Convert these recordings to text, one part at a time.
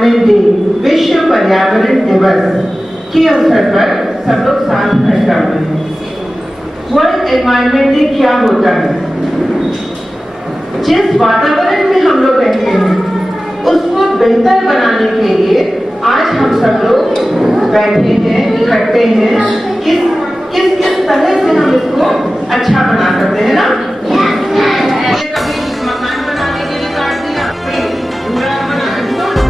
Environment day, विश्व पर्यावरण दिवस के अवसर पर सब लोग साथ इकट्ठा हुए हैं। वर्ल्ड एनवायरनमेंट डे क्या होता है? जिस वातावरण में हम लोग रहते हैं उसको बेहतर बनाने के लिए आज हम सब लोग बैठे हैं, इकट्ठे हैं। किस तरह से हम इसको अच्छा बना सकते हैं ना? कभी मकान बनाने के लिए काट दिया, पूरा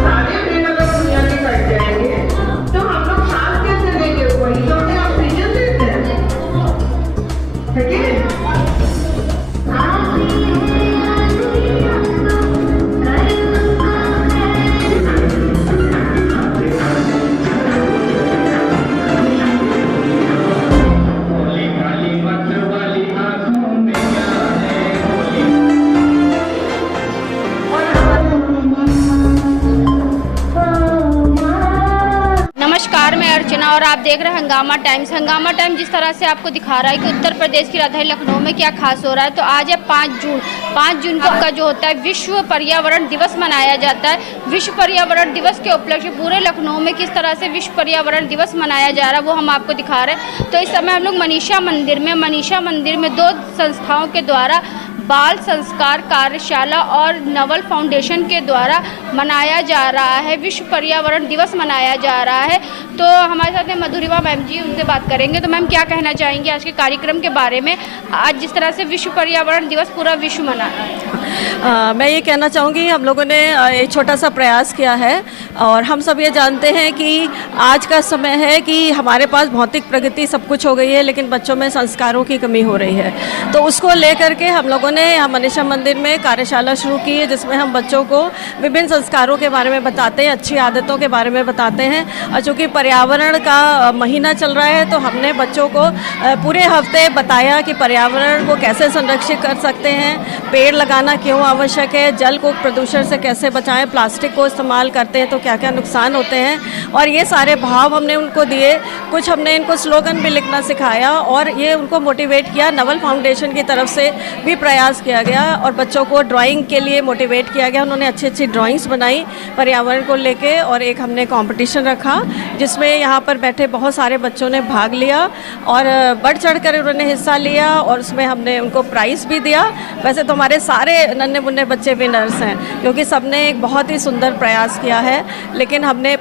सारे पेड़ अगर दुनिया के कट जाएंगे तो हम लोग सांस कैसे लेंगे? वही तो हमें ऑक्सीजन देते हैं, है कि नहीं? नमस्कार, मैं अर्चना और आप देख रहे हैं हंगामा टाइम्स। हंगामा टाइम्स जिस तरह से आपको दिखा रहा है कि उत्तर प्रदेश की राजधानी लखनऊ में क्या खास हो रहा है, तो आज है 5 जून। 5 जून को का जो होता है विश्व पर्यावरण दिवस मनाया जाता है। विश्व पर्यावरण दिवस के उपलक्ष्य पूरे लखनऊ में किस तरह से विश्व पर्यावरण दिवस मनाया जा रहा है वो हम आपको दिखा रहे हैं। तो इस समय हम लोग मनीषा मंदिर में 2 संस्थाओं के द्वारा बाल संस्कार कार्यशाला और नवल फाउंडेशन के द्वारा मनाया जा रहा है, विश्व पर्यावरण दिवस मनाया जा रहा है। तो हमारे साथ हैं मधुरिमा मैम जी, उनसे बात करेंगे। तो मैम क्या कहना चाहेंगे आज के कार्यक्रम के बारे में? आज जिस तरह से विश्व पर्यावरण दिवस पूरा विश्व मना रहा है। मैं ये कहना चाहूँगी हम लोगों ने एक छोटा सा प्रयास किया है और हम सब ये जानते हैं कि आज का समय है कि हमारे पास भौतिक प्रगति सब कुछ हो गई है, लेकिन बच्चों में संस्कारों की कमी हो रही है। तो उसको लेकर के हम लोगों ने यहाँ मनीषा मंदिर में कार्यशाला शुरू की है, जिसमें हम बच्चों को विभिन्न संस्कारों के बारे में बताते हैं, अच्छी आदतों के बारे में बताते हैं। और चूँकि पर्यावरण का महीना चल रहा है तो हमने बच्चों को पूरे हफ्ते बताया कि पर्यावरण को कैसे संरक्षित कर सकते हैं, पेड़ लगाना क्यों आवश्यक है, जल को प्रदूषण से कैसे बचाएं, प्लास्टिक को इस्तेमाल करते हैं तो क्या क्या नुकसान होते हैं। और ये सारे भाव हमने उनको दिए। कुछ हमने इनको स्लोगन भी लिखना सिखाया और ये उनको मोटिवेट किया। नवल फाउंडेशन की तरफ से भी प्रयास किया गया और बच्चों को ड्राइंग के लिए मोटिवेट किया गया। उन्होंने अच्छी अच्छी ड्राइंग्स बनाई पर्यावरण को लेके और एक हमने कंपटीशन रखा जिसमें यहाँ पर बैठे बहुत सारे बच्चों ने भाग लिया और बढ़ चढ़ कर उन्होंने हिस्सा लिया और उसमें हमने उनको प्राइज़ भी दिया। वैसे तो हमारे सारे नन्हे मुन्ने बच्चे विनर्स हैं क्योंकि सबने एक बहुत ही सुंदर प्रयास किया है, लेकिन हमने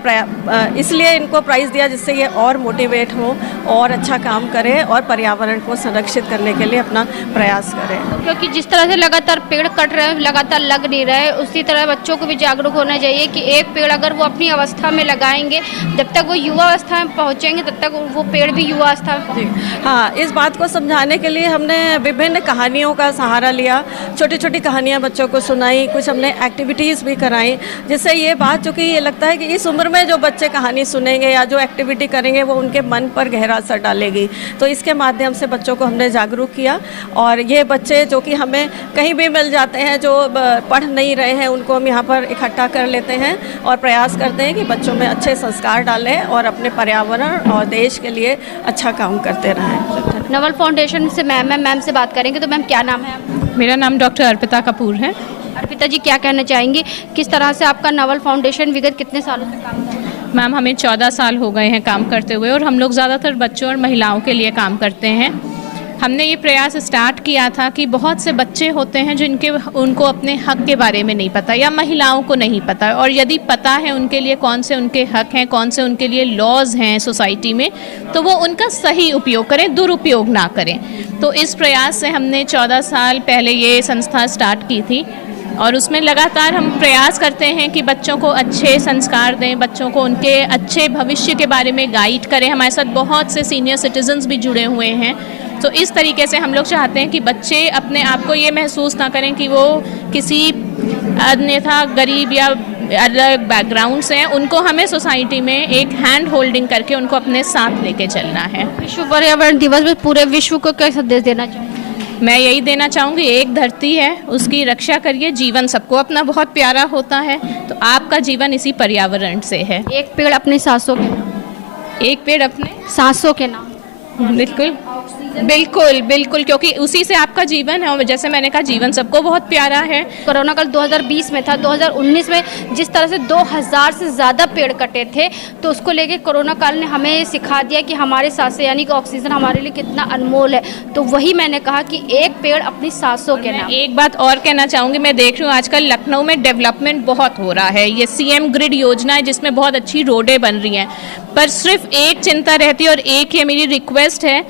इसलिए इनको प्राइज़ दिया जिससे ये और मोटिवेट हों और अच्छा काम करें और पर्यावरण को संरक्षित करने के लिए अपना प्रयास करें। क्योंकि जिस तरह से लगातार पेड़ कट रहे हैं, लगातार लग नहीं रहे, उसी तरह बच्चों को भी जागरूक होना चाहिए कि एक पेड़ अगर वो अपनी अवस्था में लगाएंगे, जब तक वो युवा अवस्था में पहुँचेंगे तब तक वो पेड़ भी युवा अवस्था में। हाँ, इस बात को समझाने के लिए हमने विभिन्न कहानियों का सहारा लिया, छोटी छोटी कहानियाँ बच्चों को सुनाई, कुछ हमने एक्टिविटीज़ भी कराई, जिससे ये बात, चूँकि ये लगता है कि इस उम्र में जो बच्चे कहानी सुनेंगे या जो एक्टिविटी करेंगे वो उनके मन पर गहरा असर डालेगी। तो इसके माध्यम से बच्चों को हमने जागरूक किया और ये बच्चे जो कि हमें कहीं भी मिल जाते हैं, जो पढ़ नहीं रहे हैं, उनको हम यहाँ पर इकट्ठा कर लेते हैं और प्रयास करते हैं कि बच्चों में अच्छे संस्कार डालें और अपने पर्यावरण और देश के लिए अच्छा काम करते रहें। नवल फाउंडेशन से मैम से बात करेंगे। तो मैम क्या नाम है आपका? मेरा नाम डॉक्टर अर्पिता कपूर है। अर्पिता जी, क्या कहना चाहेंगी, किस तरह से आपका नवल फाउंडेशन विगत कितने सालों से काम कर रहा है? मैम, हमें 14 साल हो गए हैं काम करते हुए और हम लोग ज़्यादातर बच्चों और महिलाओं के लिए काम करते हैं। हमने ये प्रयास स्टार्ट किया था कि बहुत से बच्चे होते हैं उनको अपने हक के बारे में नहीं पता या महिलाओं को नहीं पता, और यदि पता है उनके लिए कौन से उनके हक हैं, कौन से उनके लिए लॉज हैं सोसाइटी में, तो वो उनका सही उपयोग करें, दुरुपयोग ना करें। तो इस प्रयास से हमने 14 साल पहले ये संस्था स्टार्ट की थी और उसमें लगातार हम प्रयास करते हैं कि बच्चों को अच्छे संस्कार दें, बच्चों को उनके अच्छे भविष्य के बारे में गाइड करें। हमारे साथ बहुत से सीनियर सिटीजन्स भी जुड़े हुए हैं। तो इस तरीके से हम लोग चाहते हैं कि बच्चे अपने आप को ये महसूस ना करें कि वो किसी अन्यथा गरीब या अलग बैकग्राउंड से हैं। उनको हमें सोसाइटी में एक हैंड होल्डिंग करके उनको अपने साथ लेके चलना है। विश्व पर्यावरण दिवस में पूरे विश्व को क्या संदेश देना चाहिए? मैं यही देना चाहूँगी, एक धरती है, उसकी रक्षा करिए। जीवन सबको अपना बहुत प्यारा होता है, तो आपका जीवन इसी पर्यावरण से है। एक पेड़ अपने सांसों के नाम। एक पेड़ अपने सांसों के नाम। बिल्कुल बिल्कुल बिल्कुल, क्योंकि उसी से आपका जीवन है। और जैसे मैंने कहा, जीवन सबको बहुत प्यारा है। कोरोना काल 2020 में था, 2019 में जिस तरह से 2000 से ज़्यादा पेड़ कटे थे, तो उसको लेके कोरोना काल ने हमें सिखा दिया कि हमारे सांसें यानी कि ऑक्सीजन हमारे लिए कितना अनमोल है। तो वही मैंने कहा कि एक पेड़ अपनी सांसों के नाम। एक बात और कहना चाहूँगी, मैं देख रही हूँ आजकल लखनऊ में डेवलपमेंट बहुत हो रहा है। ये CM ग्रिड योजना है जिसमें बहुत अच्छी रोडें बन रही हैं, पर सिर्फ एक चिंता रहती है और एक ये मेरी रिक्वेस्ट है,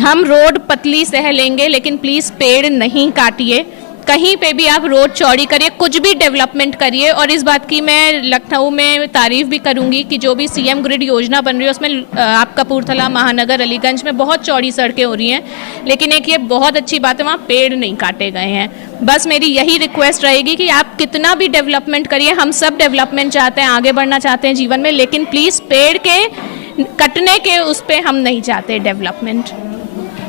हम रोड पतली सह लेंगे लेकिन प्लीज़ पेड़ नहीं काटिए। कहीं पे भी आप रोड चौड़ी करिए, कुछ भी डेवलपमेंट करिए। और इस बात की मैं लखनऊ में तारीफ़ भी करूंगी कि जो भी CM ग्रिड योजना बन रही है उसमें आप कपूरथला, महानगर, अलीगंज में बहुत चौड़ी सड़कें हो रही हैं, लेकिन एक ये बहुत अच्छी बात है वहाँ पेड़ नहीं काटे गए हैं। बस मेरी यही रिक्वेस्ट रहेगी कि आप कितना भी डेवलपमेंट करिए, हम सब डेवलपमेंट चाहते हैं, आगे बढ़ना चाहते हैं जीवन में, लेकिन प्लीज़ पेड़ के कटने के उस पर हम नहीं चाहते डेवलपमेंट।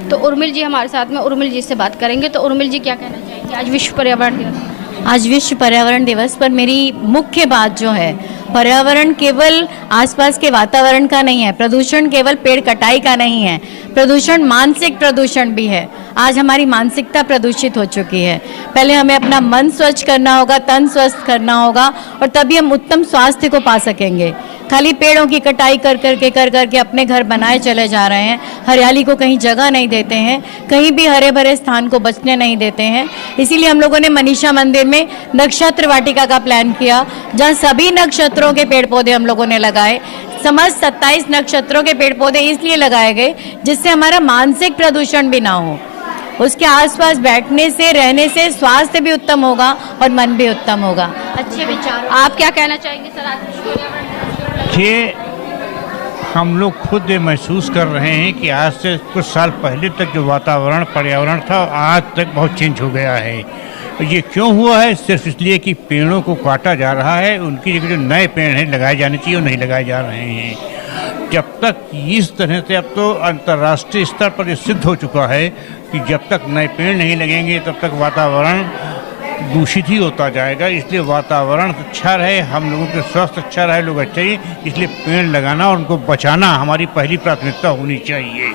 तो उर्मिल जी हमारे साथ में, उर्मिल जी से बात करेंगे। तो उर्मिल जी क्या कहना चाहेंगे आज विश्व पर्यावरण दिवस? आज विश्व पर्यावरण दिवस पर मेरी मुख्य बात जो है, पर्यावरण केवल आसपास के वातावरण का नहीं है, प्रदूषण केवल पेड़ कटाई का नहीं है, प्रदूषण मानसिक प्रदूषण भी है। आज हमारी मानसिकता प्रदूषित हो चुकी है। पहले हमें अपना मन स्वच्छ करना होगा, तन स्वस्थ करना होगा, और तभी हम उत्तम स्वास्थ्य को पा सकेंगे। खाली पेड़ों की कटाई कर करके अपने घर बनाए चले जा रहे हैं, हरियाली को कहीं जगह नहीं देते हैं, कहीं भी हरे भरे स्थान को बचने नहीं देते हैं। इसीलिए हम लोगों ने मनीषा मंदिर में नक्षत्र वाटिका का प्लान किया, जहाँ सभी नक्षत्रों के पेड़ पौधे हम लोगों ने लगाए। समस्त 27 नक्षत्रों के पेड़ पौधे इसलिए लगाए गए जिससे हमारा मानसिक प्रदूषण भी ना हो। उसके आसपास बैठने से, रहने से स्वास्थ्य भी उत्तम होगा और मन भी उत्तम होगा। अच्छे विचार। आप क्या कहना चाहेंगे सर आज विश्व पर्यावरण दिवस? ये हम लोग खुद ये महसूस कर रहे हैं कि आज से कुछ साल पहले तक जो वातावरण, पर्यावरण था, आज तक बहुत चेंज हो गया है। ये क्यों हुआ है? सिर्फ इसलिए कि पेड़ों को काटा जा रहा है, उनकी जगह जो नए पेड़ हैं लगाए जाने चाहिए वो नहीं लगाए जा रहे हैं। जब तक इस तरह से, अब तो अंतर्राष्ट्रीय स्तर पर ये सिद्ध हो चुका है कि जब तक नए पेड़ नहीं लगेंगे तब तक वातावरण दूषित ही होता जाएगा। इसलिए वातावरण अच्छा रहे, हम लोगों के स्वास्थ्य अच्छा रहे, लोग अच्छे ही, इसलिए पेड़ लगाना और उनको बचाना हमारी पहली प्राथमिकता होनी चाहिए।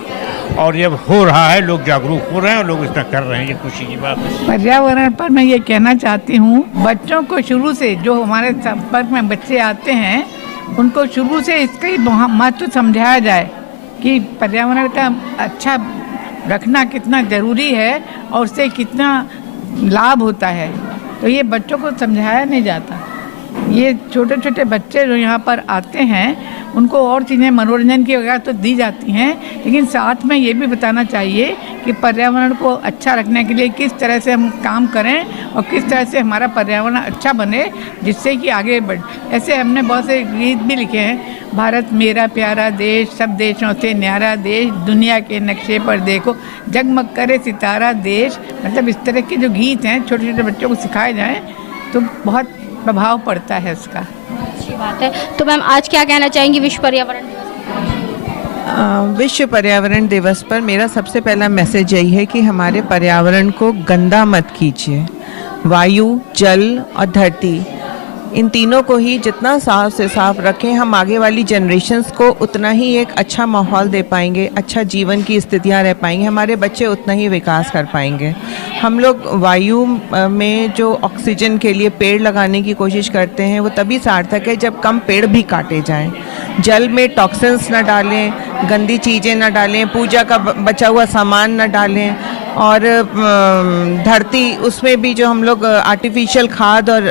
और जब हो रहा है, लोग जागरूक हो रहे हैं और लोग इसका कर रहे हैं, ये खुशी की बात है। पर्यावरण पर मैं ये कहना चाहती हूँ, बच्चों को शुरू से, जो हमारे संपर्क में बच्चे आते हैं, उनको शुरू से इसका महत्व समझाया जाए कि पर्यावरण का अच्छा रखना कितना ज़रूरी है और उससे कितना लाभ होता है। तो ये बच्चों को समझाया नहीं जाता। ये छोटे छोटे बच्चे जो यहाँ पर आते हैं उनको और चीज़ें मनोरंजन की वगैरह तो दी जाती हैं, लेकिन साथ में ये भी बताना चाहिए कि पर्यावरण को अच्छा रखने के लिए किस तरह से हम काम करें और किस तरह से हमारा पर्यावरण अच्छा बने, जिससे कि आगे बढ़। ऐसे हमने बहुत से गीत भी लिखे हैं, भारत मेरा प्यारा देश, सब देशों से न्यारा देश, दुनिया के नक्शे पर देखो, जगमग करे सितारा देश। मतलब इस तरह के जो गीत हैं छोटे छोटे बच्चों को सिखाए जाएँ तो बहुत प्रभाव पड़ता है इसका। अच्छी बात है। तो मैम आज क्या कहना चाहेंगी विश्व पर्यावरण दिवस? विश्व पर्यावरण दिवस पर मेरा सबसे पहला मैसेज यही है कि हमारे पर्यावरण को गंदा मत कीजिए। वायु, जल और धरती, इन तीनों को ही जितना साफ से साफ रखें, हम आगे वाली जनरेशन्स को उतना ही एक अच्छा माहौल दे पाएंगे, अच्छा जीवन की स्थितियां रह पाएंगे, हमारे बच्चे उतना ही विकास कर पाएंगे। हम लोग वायु में जो ऑक्सीजन के लिए पेड़ लगाने की कोशिश करते हैं वो तभी सार्थक है जब कम पेड़ भी काटे जाएं। जल में टॉक्सिन्स न डालें, गंदी चीज़ें न डालें, पूजा का बचा हुआ सामान न डालें, और धरती, उसमें भी जो हम लोग आर्टिफिशियल खाद और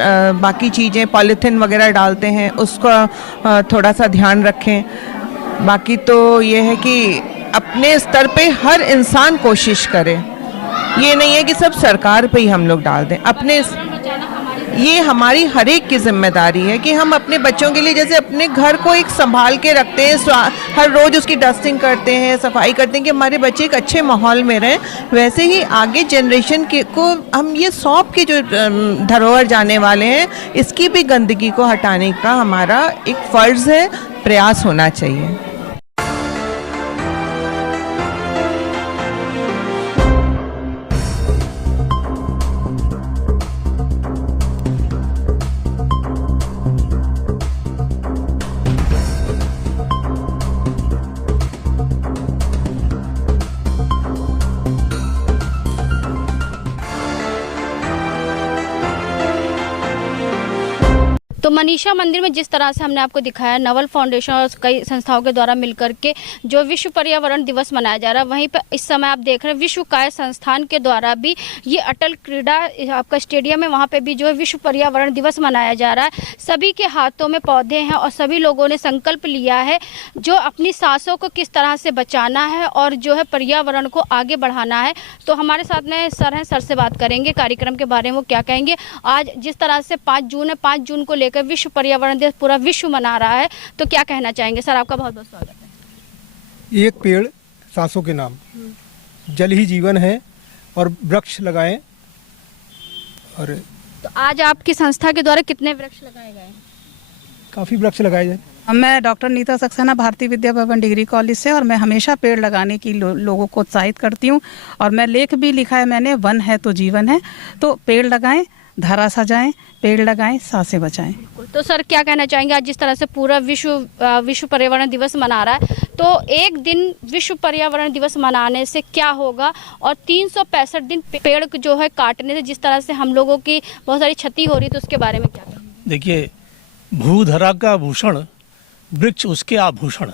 बाकी चीज़ें, पॉलीथिन वगैरह डालते हैं, उसका थोड़ा सा ध्यान रखें। बाकी तो ये है कि अपने स्तर पे हर इंसान कोशिश करे, ये नहीं है कि सब सरकार पे ही हम लोग डाल दें। अपने, ये हमारी हर एक की जिम्मेदारी है कि हम अपने बच्चों के लिए जैसे अपने घर को एक संभाल के रखते हैं, हर रोज़ उसकी डस्टिंग करते हैं, सफाई करते हैं कि हमारे बच्चे एक अच्छे माहौल में रहें, वैसे ही आगे जनरेशन के को हम ये सौंप के जो धरोहर जाने वाले हैं, इसकी भी गंदगी को हटाने का हमारा एक फ़र्ज़ है, प्रयास होना चाहिए। तो मनीषा मंदिर में जिस तरह से हमने आपको दिखाया, नवल फाउंडेशन और कई संस्थाओं के द्वारा मिलकर के जो विश्व पर्यावरण दिवस मनाया जा रहा है, वहीं पर इस समय आप देख रहे हैं विश्व काय संस्थान के द्वारा भी ये अटल क्रीड़ा आपका स्टेडियम है, वहाँ पे भी जो है विश्व पर्यावरण दिवस मनाया जा रहा है। सभी के हाथों में पौधे हैं और सभी लोगों ने संकल्प लिया है जो अपनी सांसों को किस तरह से बचाना है और जो है पर्यावरण को आगे बढ़ाना है। तो हमारे साथ में सर हैं, सर से बात करेंगे कार्यक्रम के बारे में, वो क्या कहेंगे। आज जिस तरह से 5 जून है, 5 जून को लेकर विश्व पर्यावरण दिवस पूरा विश्व मना रहा है, तो क्या कहना चाहेंगे सर? आपका बहुत बहुत स्वागत है। एक पेड़ सांसों के नाम, जल ही जीवन है और वृक्ष लगाएं। और तो आज आपकी संस्था के द्वारा कितने वृक्ष लगाए गए? काफ़ी वृक्ष लगाए जाए। मैं doctor Nita Saxena Bharatiya Vidya Bhavan degree college से, और मैं हमेशा पेड़ लगाने की लोगों को उत्साहित करती हूँ। और मैं लेख भी लिखा है मैंने, वन है तो जीवन है। तो पेड़ लगाएं, धरा सजाएं, पेड़ लगाएं, सांसें बचाएं। तो सर क्या कहना चाहेंगे, आज जिस तरह से पूरा विश्व पर्यावरण दिवस मना रहा है, तो एक दिन विश्व पर्यावरण दिवस मनाने से क्या होगा और 365 दिन पेड़ जो है काटने से जिस तरह से हम लोगों की बहुत सारी क्षति हो रही है, तो उसके बारे में क्या कहेंगे? देखिए, भूधरा का भूषण वृक्ष उसके आभूषण।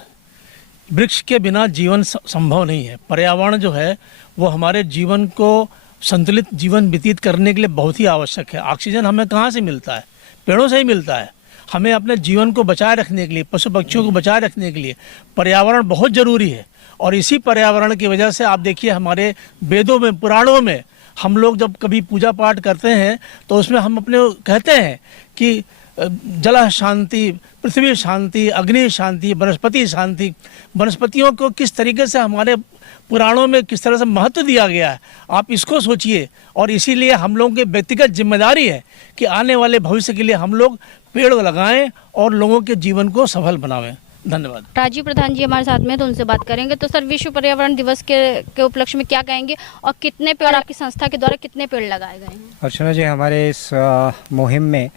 वृक्ष के बिना जीवन संभव नहीं है। पर्यावरण जो है वो हमारे जीवन को संतुलित जीवन व्यतीत करने के लिए बहुत ही आवश्यक है। ऑक्सीजन हमें कहाँ से मिलता है? पेड़ों से ही मिलता है। हमें अपने जीवन को बचाए रखने के लिए, पशु पक्षियों को बचाए रखने के लिए पर्यावरण बहुत ज़रूरी है। और इसी पर्यावरण की वजह से आप देखिए, हमारे वेदों में, पुराणों में हम लोग जब कभी पूजा पाठ करते हैं तो उसमें हम अपने कहते हैं कि जल शांति, पृथ्वी शांति, अग्नि शांति, वनस्पति शांति। वनस्पतियों को किस तरीके से हमारे पुराणों में किस तरह से महत्व दिया गया है, आप इसको सोचिए। और इसीलिए हम लोगों की व्यक्तिगत जिम्मेदारी है कि आने वाले भविष्य के लिए हम लोग पेड़ लगाएं और लोगों के जीवन को सफल बनावें। धन्यवाद। राजीव प्रधान जी हमारे साथ में, तो उनसे बात करेंगे। तो सर, विश्व पर्यावरण दिवस के उपलक्ष्य में क्या कहेंगे और कितने पेड़ आपकी संस्था के द्वारा कितने पेड़ लगाए गए हैं? अर्चना जी, हमारे इस मुहिम में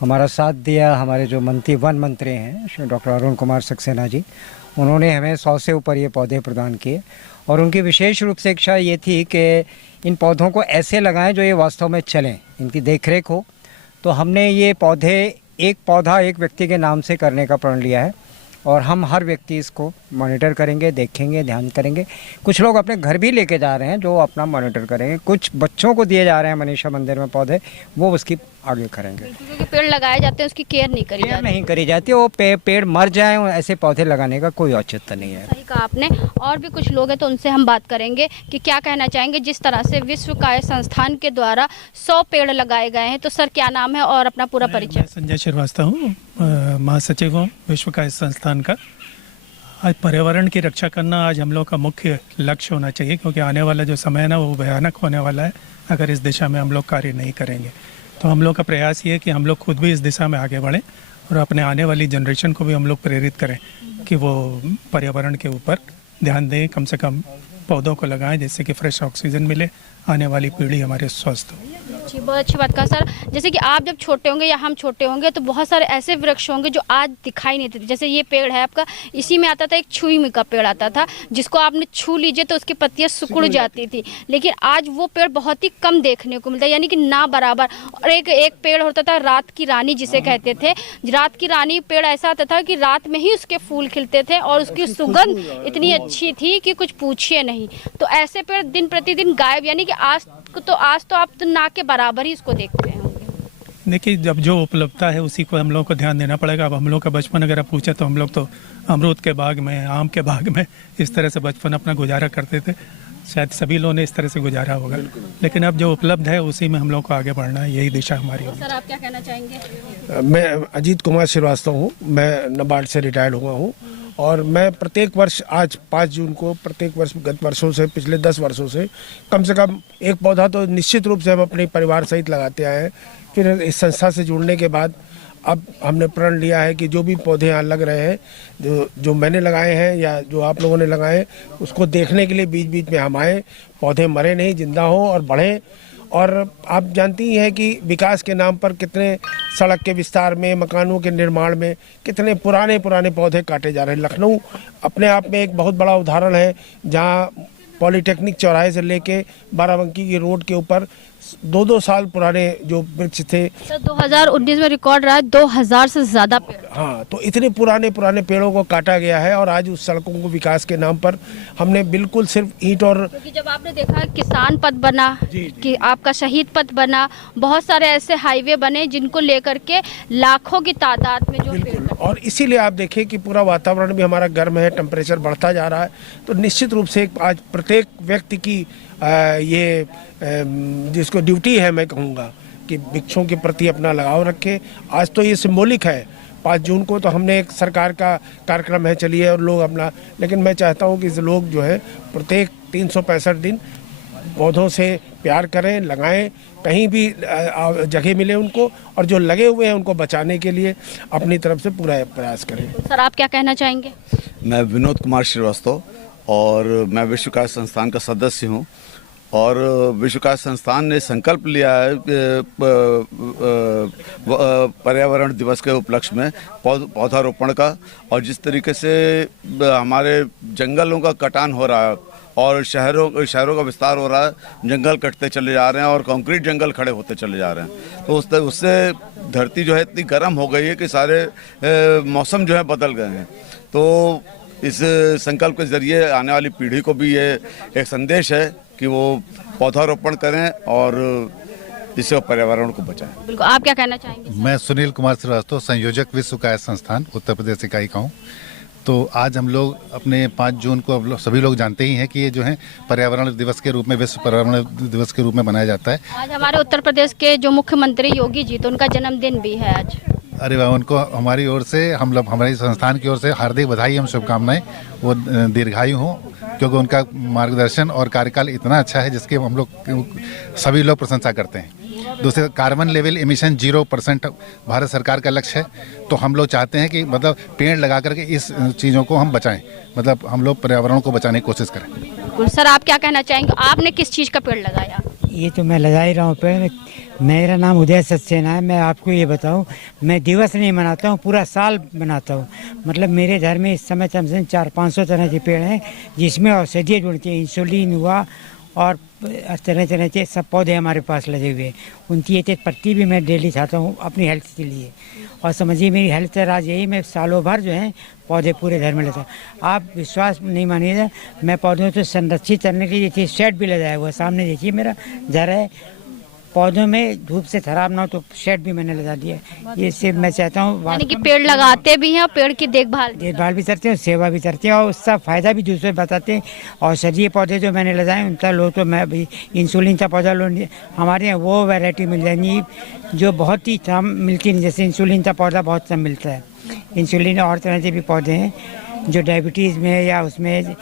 हमारा साथ दिया हमारे जो वन मंत्री हैं डॉक्टर अरुण कुमार सक्सेना जी। उन्होंने हमें 100 से ऊपर ये पौधे प्रदान किए और उनकी विशेष रूप से इच्छा ये थी कि इन पौधों को ऐसे लगाएं जो ये वास्तव में चलें, इनकी देखरेख हो। तो हमने ये पौधे, एक पौधा एक व्यक्ति के नाम से करने का प्रण लिया है और हम हर व्यक्ति इसको मॉनिटर करेंगे, देखेंगे, ध्यान करेंगे। कुछ लोग अपने घर भी लेके जा रहे हैं जो अपना मॉनिटर करेंगे। कुछ बच्चों को दिए जा रहे हैं मनीषा मंदिर में पौधे, वो उसकी आगे करेंगे। क्योंकि पेड़ लगाए जाते हैं, उसकी केयर नहीं करी जाती। वो पेड़ मर जाए, ऐसे पौधे लगाने का कोई औचित्य नहीं है। सही कहा आपने। और भी कुछ लोग हैं तो उनसे हम बात करेंगे कि क्या कहना चाहेंगे। जिस तरह से विश्व काय संस्थान के द्वारा 100 पेड़ लगाए गए हैं, तो सर क्या नाम है और अपना पूरा परिचय? संजय श्रीवास्तव हूँ, महासचिव हूँ विश्व काय संस्थान का। आज पर्यावरण की रक्षा करना आज हम लोग का मुख्य लक्ष्य होना चाहिए, क्योंकि आने वाला जो समय है ना, वो भयानक होने वाला है अगर इस दिशा में हम लोग कार्य नहीं करेंगे। तो हम लोग का प्रयास ये है कि हम लोग खुद भी इस दिशा में आगे बढ़ें और अपने आने वाली जनरेशन को भी हम लोग प्रेरित करें कि वो पर्यावरण के ऊपर ध्यान दें, कम से कम पौधों को लगाएं जिससे कि फ्रेश ऑक्सीजन मिले, आने वाली पीढ़ी हमारे स्वस्थ हो। जी, बहुत अच्छी बात कहा सर। जैसे कि आप जब छोटे होंगे या हम छोटे होंगे तो बहुत सारे ऐसे वृक्ष होंगे जो आज दिखाई नहीं देते। जैसे ये पेड़ है आपका, इसी में आता था एक छुई का पेड़ आता था, जिसको आपने छू लीजिए तो उसकी पत्तियां सिकुड़ जाती थी। लेकिन आज वो पेड़ बहुत ही कम देखने को मिलता है, यानी कि ना बराबर। और एक पेड़ होता था रात की रानी जिसे कहते थे। रात की रानी पेड़ ऐसा आता था कि रात में ही उसके फूल खिलते थे और उसकी सुगंध इतनी अच्छी थी कि कुछ पूछिए नहीं। तो ऐसे पेड़ दिन प्रतिदिन गायब, यानी कि आज तो आप तो ना के बराबर ही इसको देखते हैं। देखिए, जब जो उपलब्धता है उसी को हम लोग को ध्यान देना पड़ेगा। अब हम लोग का बचपन अगर आप पूछे तो हम लोग तो अमरूद के बाग में, आम के बाग में इस तरह से बचपन अपना गुजारा करते थे। शायद सभी लोगों ने इस तरह से गुजारा होगा, लेकिन अब जो उपलब्ध है उसी में हम लोग को आगे बढ़ना है, यही दिशा हमारी होगी। सर, आप क्या कहना चाहेंगे? मैं अजीत कुमार श्रीवास्तव हूँ, मैं नाबार्ड से रिटायर्ड हुआ हूँ और मैं प्रत्येक वर्ष आज 5 जून को प्रत्येक वर्ष गत वर्षों से, पिछले 10 वर्षों से कम एक पौधा तो निश्चित रूप से हम अपने परिवार सहित लगाते आए हैं। फिर इस संस्था से जुड़ने के बाद अब हमने प्रण लिया है कि जो भी पौधे यहाँ लग रहे हैं, जो मैंने लगाए हैं या जो आप लोगों ने लगाए हैं, उसको देखने के लिए बीच बीच में हम आए। पौधे मरे नहीं, जिंदा हो और बढ़ें। और आप जानती ही हैं कि विकास के नाम पर कितने सड़क के विस्तार में, मकानों के निर्माण में कितने पुराने पौधे काटे जा रहे हैं। लखनऊ अपने आप में एक बहुत बड़ा उदाहरण है, जहाँ पॉलीटेक्निक चौराहे से लेके बाराबंकी की रोड के ऊपर 2-2 साल पुराने जो वृक्ष थे। सर 2019 में रिकॉर्ड रहा है 2000 से ज़्यादा पेड़। हाँ, तो इतने पुराने पेड़ों को काटा गया है और आज उस सड़कों को विकास के नाम पर हमने बिल्कुल सिर्फ ईंट और, क्योंकि जब आपने देखा किसान पथ बना, कि आपका शहीद पथ बना, बहुत सारे ऐसे हाईवे बने जिनको लेकर के लाखों की तादाद में जो पेड़, और इसीलिए आप देखें कि पूरा वातावरण भी हमारा गर्म है, टेम्परेचर बढ़ता जा रहा है। तो निश्चित रूप से आज प्रत्येक व्यक्ति की ये जिसको ड्यूटी है, मैं कहूँगा कि वृक्षों के प्रति अपना लगाव रखे। आज तो ये सिंबॉलिक है, 5 जून को तो हमने एक सरकार का कार्यक्रम है, चलिए और लोग अपना, लेकिन मैं चाहता हूँ कि लोग जो है प्रत्येक 365 दिन पौधों से प्यार करें, लगाएं, कहीं भी जगह मिले उनको, और जो लगे हुए हैं उनको बचाने के लिए अपनी तरफ से पूरा प्रयास करें। सर आप क्या कहना चाहेंगे? मैं विनोद कुमार श्रीवास्तव और मैं विश्वकाय संस्थान का सदस्य हूं, और विश्वकाय संस्थान ने संकल्प लिया है पर्यावरण दिवस के उपलक्ष्य में पौधारोपण का। और जिस तरीके से हमारे जंगलों का कटान हो रहा है और शहरों का विस्तार हो रहा है, जंगल कटते चले जा रहे हैं और कंक्रीट जंगल खड़े होते चले जा रहे हैं, तो उससे धरती जो है इतनी गर्म हो गई है कि सारे मौसम जो है बदल गए हैं। तो इस संकल्प के जरिए आने वाली पीढ़ी को भी ये एक संदेश है कि वो पौधारोपण करें और इससे पर्यावरण को बचाएं। बिल्कुल, आप क्या कहना चाहेंगे? मैं सुनील कुमार श्रीवास्तव, संयोजक विश्वकाय संस्थान उत्तर प्रदेश इकाई का हूँ। तो आज हम लोग अपने 5 जून को अब सभी लोग जानते ही हैं कि ये जो है पर्यावरण दिवस के रूप में, विश्व पर्यावरण दिवस के रूप में मनाया जाता है। आज हमारे उत्तर प्रदेश के जो मुख्यमंत्री योगी जी, तो उनका जन्मदिन भी है आज। अरे वाह, उनको हमारी ओर से, हम लोग हमारी संस्थान की ओर से हार्दिक बधाई एवं शुभकामनाएं। वो दीर्घायु हों, क्योंकि उनका मार्गदर्शन और कार्यकाल इतना अच्छा है जिसके हम लोग सभी लोग प्रशंसा करते हैं। दूसरे, कार्बन लेवल एमिशन 0% भारत सरकार का लक्ष्य है, तो हम लोग चाहते हैं कि मतलब पेड़ लगा करके इस चीज़ों को हम बचाएं, मतलब हम लोग पर्यावरण को बचाने की कोशिश करें। सर आप क्या कहना चाहेंगे, आपने किस चीज़ का पेड़ लगाया? ये तो मैं लगा ही रहा हूँ पेड़। मेरा नाम उदय सक्सेना है। मैं आपको ये बताऊँ, मैं दिवस नहीं मनाता हूँ, पूरा साल मनाता हूँ। मतलब मेरे घर में इस समय कम से कम 400-500 तरह के पेड़ हैं, जिसमें औषधीय गुण के इंसुलिन हुआ और तरह तरह के सब पौधे हमारे पास लगे हुए हैं। उनकी एक पत्ती भी मैं डेली खाता हूँ अपनी हेल्थ के लिए। और समझिए मेरी हेल्थ का राज यही, मैं सालों भर जो है पौधे पूरे घर में लेता हूँ। आप विश्वास नहीं मानिएगा, मैं पौधों को संरक्षित करने के लिए देखिए शेड भी लगाया हुआ है। सामने देखिए मेरा घर है, पौधों में धूप से खराब ना हो तो शेड भी मैंने लगा दिया। ये सिर्फ मैं चाहता हूँ, यानी कि पेड़ लगाते भी हैं और पेड़ की देखभाल भी करते हैं, सेवा भी करते हैं और उसका फ़ायदा भी दूसरे बताते हैं। औषधीय पौधे जो मैंने लगाए उनका लो, तो मैं भी इंसुलिन का पौधा लो, हमारे यहाँ वो वैरायटी मिल जाएगी जो बहुत ही कम मिलती है। जैसे इंसुलिन का पौधा बहुत कम मिलता है। इंसुलिन और तरह के भी पौधे हैं जो डायबिटीज़ में या उसमें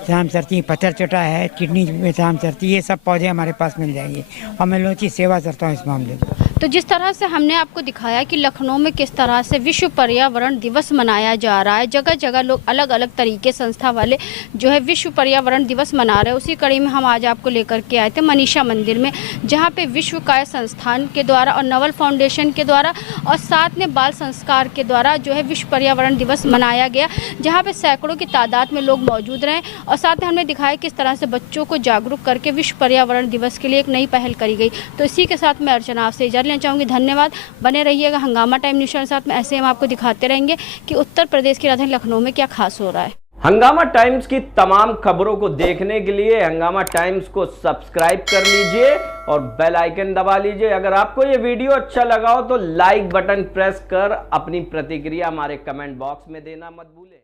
जाम चढ़ती, पत्थर चटा है, किडनी में जाम चढ़ती, ये सब पौधे हमारे पास मिल जाएंगे और मैं लोगों की सेवा करता हूँ इस मामले में। तो जिस तरह से हमने आपको दिखाया कि लखनऊ में किस तरह से विश्व पर्यावरण दिवस मनाया जा रहा है, जगह जगह लोग अलग अलग तरीके संस्था वाले जो है विश्व पर्यावरण दिवस मना रहे हैं। उसी कड़ी में हम आज आपको लेकर के आए थे मनीषा मंदिर में, जहाँ पे विश्वकाय संस्थान के द्वारा और नवल फाउंडेशन के द्वारा और साथ में बाल संस्कार के द्वारा जो है विश्व पर्यावरण दिवस मनाया गया, जहाँ पे सैकड़ों की तादाद में लोग मौजूद रहे। और साथ में हमने दिखाया किस तरह से बच्चों को जागरूक करके विश्व पर्यावरण दिवस के लिए एक नई पहल करी गई। तो इसी के साथ मैं अर्चना आपसे इजाज़त लेना चाहूँगी। धन्यवाद, बने रहिएगा हंगामा टाइम न्यूज़ के साथ में। ऐसे हम आपको दिखाते रहेंगे कि उत्तर प्रदेश की राजधानी लखनऊ में क्या खास हो रहा है। हंगामा टाइम्स की तमाम खबरों को देखने के लिए हंगामा टाइम्स को सब्सक्राइब कर लीजिए और बेल आइकन दबा लीजिए। अगर आपको ये वीडियो अच्छा लगा हो तो लाइक बटन प्रेस कर अपनी प्रतिक्रिया हमारे कमेंट बॉक्स में देना मत भूलें।